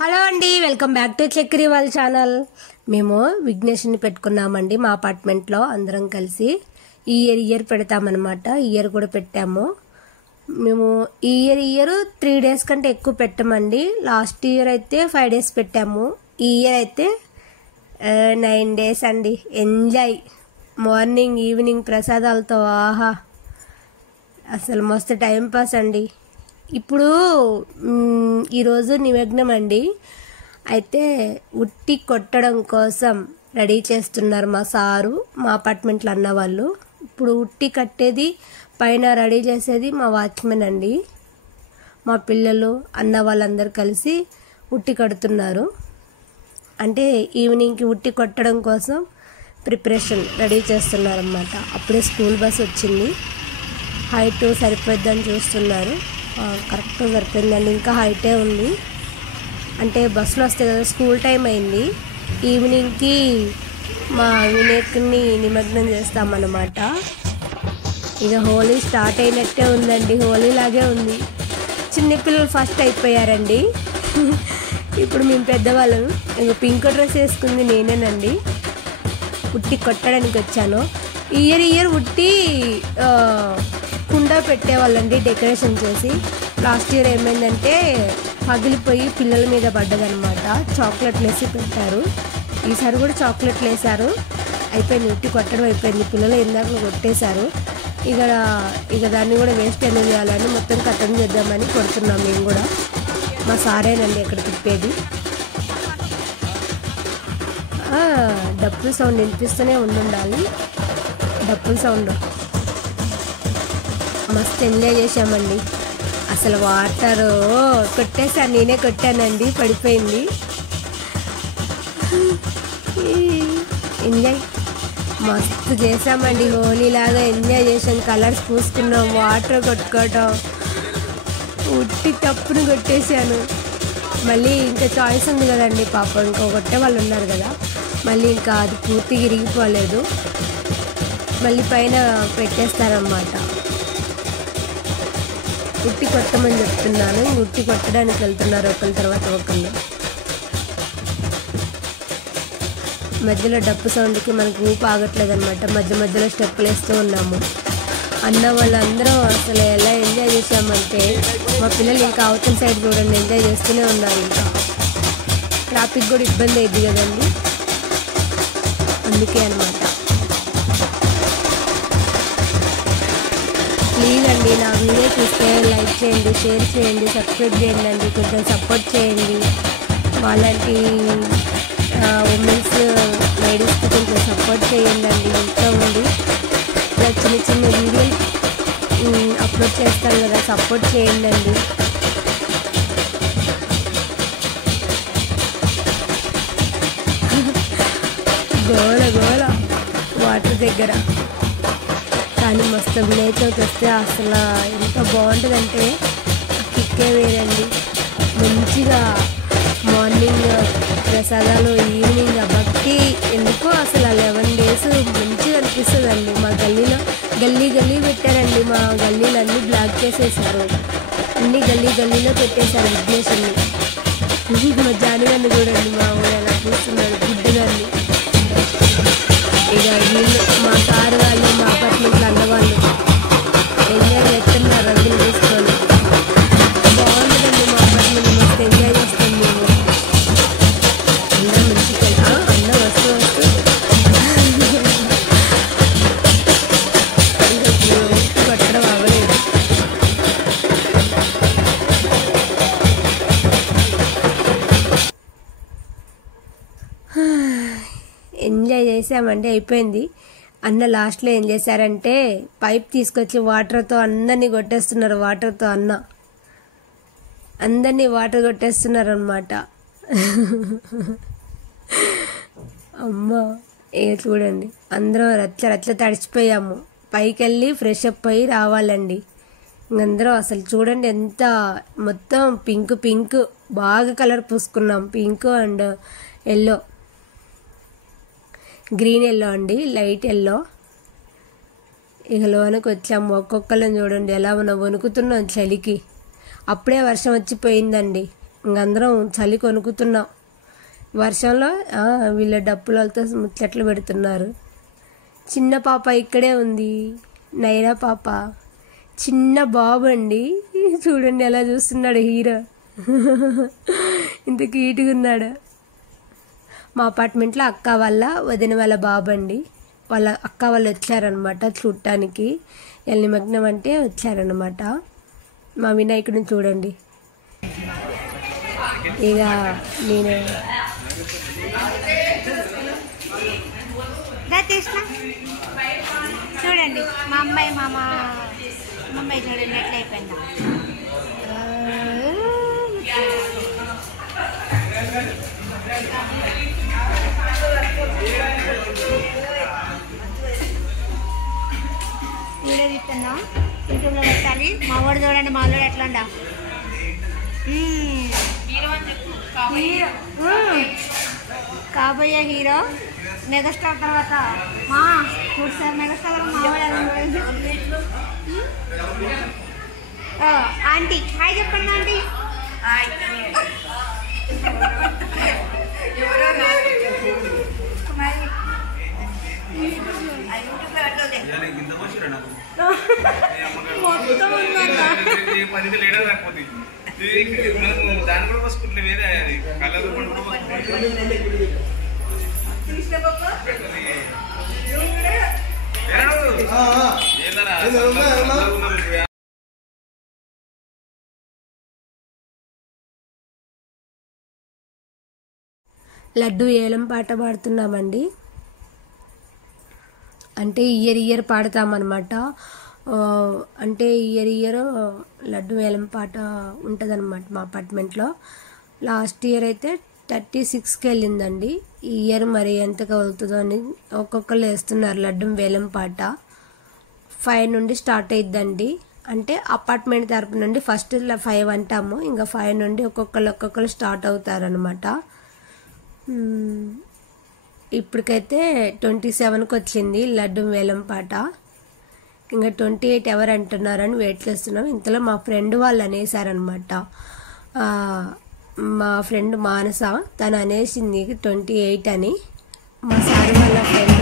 Hello అండి, welcome back to Chakri వాళ్ళ channel. మేము విఘ్నేష్ని పెట్టుకున్నామండి మా అపార్ట్మెంట్లో అందరం కలిసి. ఈ ఇయర్ పెడతామన్నమాట. ఈ ఇయర్ కూడా పెట్టాము. మేము ఈ ఇయర్ 3 days కంటే ఎక్కువ పెట్టమండి. లాస్ట్ ఇయర్ అయితే 5 days పెట్టాము. ఈ ఇయర్ అయితే 9 days అండి. ఎంజాయ్ మార్నింగ్ ఈవినింగ్ ప్రసాదాలతో ఆహా అసలు మస్తు టైం పాస్ అండి. ఇప్పుడు ఈరోజు నిమగ్నం అండి. అయితే ఉట్టి కొట్టడం కోసం రెడీ చేస్తున్నారు మా సారు, మా అపార్ట్మెంట్లో అన్న వాళ్ళు. ఇప్పుడు ఉట్టి కట్టేది పైన రెడీ చేసేది మా వాచ్మెన్ అండి. మా పిల్లలు అన్న వాళ్ళందరూ కలిసి ఉట్టి కడుతున్నారు. అంటే ఈవినింగ్కి ఉట్టి కొట్టడం కోసం ప్రిపరేషన్ రెడీ చేస్తున్నారు అన్నమాట. అప్పుడే స్కూల్ బస్ వచ్చింది. హైట్ సరిపోద్దని చూస్తున్నారు. కరెక్ట్గా సరిపోయిందండి. ఇంకా హైటే ఉంది. అంటే బస్సులో వస్తే కదా, స్కూల్ టైం అయింది. ఈవినింగ్కి మా వినాయకుడిని నిమగ్నం చేస్తామన్నమాట. ఇక హోలీ స్టార్ట్ అయినట్టే ఉందండి. హోలీ లాగే ఉంది. చిన్నపిల్లలు ఫస్ట్ అయిపోయారండి. ఇప్పుడు మేము పెద్దవాళ్ళం. ఇక పింక్ డ్రెస్ వేసుకుంది నేనేనండి. ఉట్టి కొట్టడానికి వచ్చాను. ఇయర్ ఉట్టి కుండ పెట్టేవాళ్ళండి డెకరేషన్ చేసి. లాస్ట్ ఇయర్ ఏమైందంటే పగిలిపోయి పిల్లల మీద పడ్డదనమాట. చాక్లెట్లు వేసి పెట్టారు. ఈసారి కూడా చాక్లెట్లు వేశారు. అయిపోయింది, ఉట్టి కొట్టడం అయిపోయింది. పిల్లలు ఇందాక కొట్టేశారు. ఇక దాన్ని కూడా వేస్ట్ ఎందుకు చేయాలని మొత్తం కథం చేద్దామని కొడుతున్నాం మేము కూడా. మా సారేనండి ఎక్కడ తిప్పేది. డప్పుల సౌండ్ వినిపిస్తూనే ఉండాలి. డప్పుల సౌండ్ మస్తు ఎంజాయ్ చేసామండి. అసలు వాటరు కొట్టేసాను, నేనే కొట్టానండి. పడిపోయింది. ఎంజాయ్ మస్తు చేసామండి. హోలీలాగా ఎంజాయ్ చేసాం. కలర్స్ పూసుకున్నాం, వాటర్ కొట్టుకోవటం. ఉట్టి తప్పును కొట్టేశాను. మళ్ళీ ఇంకా చాయిస్ ఉంది కదండి పాపం, ఇంకా కొట్టే వాళ్ళు ఉన్నారు కదా. మళ్ళీ ఇంకా అది పూర్తిగా ఇరిగిపోలేదు. మళ్ళీ పైన పెట్టేస్తారన్నమాట. ఉట్టి కొట్టమని చెప్తున్నాను. ఉట్టి కొట్టడానికి వెళ్తున్నారు ఒకరి తర్వాత ఒకళ్ళు. మధ్యలో డప్పు సౌండ్కి మనకు ఊపు ఆగట్లేదు అనమాట. మధ్యలో స్టెప్పులు వేస్తూ ఉన్నాము. అన్న వాళ్ళందరం అసలు ఎలా ఎంజాయ్ చేసామంటే, మా పిల్లలు ఇంకా అవతల సైడ్ చూడండి ఎంజాయ్ చేస్తూనే ఉన్నారు. ఇంకా ట్రాఫిక్ కూడా ఇబ్బంది అయింది కదండి, అందుకే అనమాట. ప్లీజ్ అండి, నా వీడియో చూస్తే లైక్ చేయండి, షేర్ చేయండి, సబ్స్క్రైబ్ చేయండి అండి. కొంచెం సపోర్ట్ చేయండి. వాళ్ళంటి ఉమెన్స్ లేడీస్కి కొంచెం సపోర్ట్ చేయండి అండి. ఇంట్లో ఉండి ఇలా చిన్న వీడియోలు అప్లోడ్ చేస్తాను కదా, సపోర్ట్ చేయండి అండి. గోల వాటర్ దగ్గర. కానీ మస్తు వినాయక చవితి వస్తే అసలు ఎంత బాగుంటుందంటే కిక్కే వేరండి. మంచిగా మార్నింగ్ ప్రసాదాలు, ఈవినింగ్ భక్తి. ఎందుకో అసలు 11 days మంచిగా అనిపిస్తుందండి. మా గల్లీలో గల్లీ పెట్టారండి. మా గల్లీలు అన్నీ బ్లాక్ చేసేసారు. అన్నీ గల్లీలో పెట్టేశారు విఘ్నేశ్వరిని. మా జానుగారిని చూడండి, మా ఊరు ఎలా చూస్తున్నాడు గుడ్డుగారిని. ఇక వీళ్ళు మా సారు వాళ్ళు, మా అపార్ట్మెంట్లో అన్నవాళ్ళు ఎంజాయ్ చేస్తున్నారు. రంగులు తీసుకొని బాగుంటుందండి. మా అపార్ట్మెంట్ మస్తు ఎంజాయ్ చేస్తాం మేము. అందరం మంచిగా అన్న వస్తూ కొట్టడం అవ్వలేదు. ఎంజాయ్ చేసామంటే అయిపోయింది. అన్న లాస్ట్లో ఏం చేశారంటే పైప్ తీసుకొచ్చి వాటర్తో అందరినీ కొట్టేస్తున్నారు. అందరినీ వాటర్ కొట్టేస్తున్నారు అనమాట. అమ్మా ఇక చూడండి, అందరం రచ్చ తడిచిపోయాము. పైకి వెళ్ళి ఫ్రెష్ అప్ అయ్యి రావాలండి. ఇంకందరం అసలు చూడండి ఎంత మొత్తం పింక్ బాగా కలర్ పూసుకున్నాం. Pink and yellow, green yellow అండి, లైట్ ఎల్లో. ఇక లోనకి వచ్చాము. ఒక్కొక్కళ్ళని చూడండి ఎలా మనం వణుకుతున్నాం చలికి. అప్పుడే వర్షం వచ్చిపోయిందండి. ఇంకందరం చలి కొనుక్కుతున్నాం వర్షంలో. వీళ్ళ డప్పులతో ముచ్చట్లు పెడుతున్నారు. చిన్న పాప ఇక్కడే ఉంది, నైరా పాప. చిన్న బాబు అండి, చూడండి ఎలా చూస్తున్నాడు హీరో. ఇంత క్యూట్గా ఉన్నాడు. మా అపార్ట్మెంట్లో అక్క వాళ్ళ వదిన వాళ్ళ బాబు అండి. వాళ్ళ అక్క వాళ్ళు వచ్చారనమాట చూడటానికి. నిమగ్నం అంటే వచ్చారనమాట. మా వినాయకుడిని చూడండి. ఇక నేను చూడండి మా అమ్మాయి చూడండి ఎట్లా అయిపోయిందా. వీడియో తీస్తున్నా, యూట్యూబ్లో పెట్టాలి. మా వాడు చూడండి, మా వాడు ఎట్లా ఉండా. కాబోయే హీరో మెగాస్టార్ తర్వాత సార్ మెగాస్టార్ మా వాడు. ఆంటీ హాయ్ చెప్పండి. ఆంటీ దాని కూడా వస్తుంది వేరే కలర్ లడ్డు ఏలం పాట పాడుతున్నామండి. అంటే ఇయర్ పాడతామన్నమాట. అంటే ఇయర్ లడ్డు వేలం పాట ఉంటుందన్నమాట మా అపార్ట్మెంట్లో. లాస్ట్ ఇయర్ అయితే 36కి వెళ్ళిందండి. ఈ ఇయర్ మరి ఎంతగా అవుతుందో అని ఒక్కొక్కరు వేస్తున్నారు లడ్డు వేలం పాట. 5 నుండి స్టార్ట్ అయిద్దండి. అంటే అపార్ట్మెంట్ తరపు నుండి ఫస్ట్ 5 అంటాము, ఇంకా 5 నుండి ఒక్కొక్కరు స్టార్ట్ అవుతారనమాట. ఇప్పటికైతే 27కి వచ్చింది లడ్డు వేలం పాట. ఇంకా 28 ఎవరు అంటున్నారని వెయిట్ చేస్తున్నాం. ఇంతలో మా ఫ్రెండ్ వాళ్ళు అనేసారనమాట. మా ఫ్రెండ్ మానస తను అనేసింది 28 అని. మా సార్ వాళ్ళ ఫ్రెండ్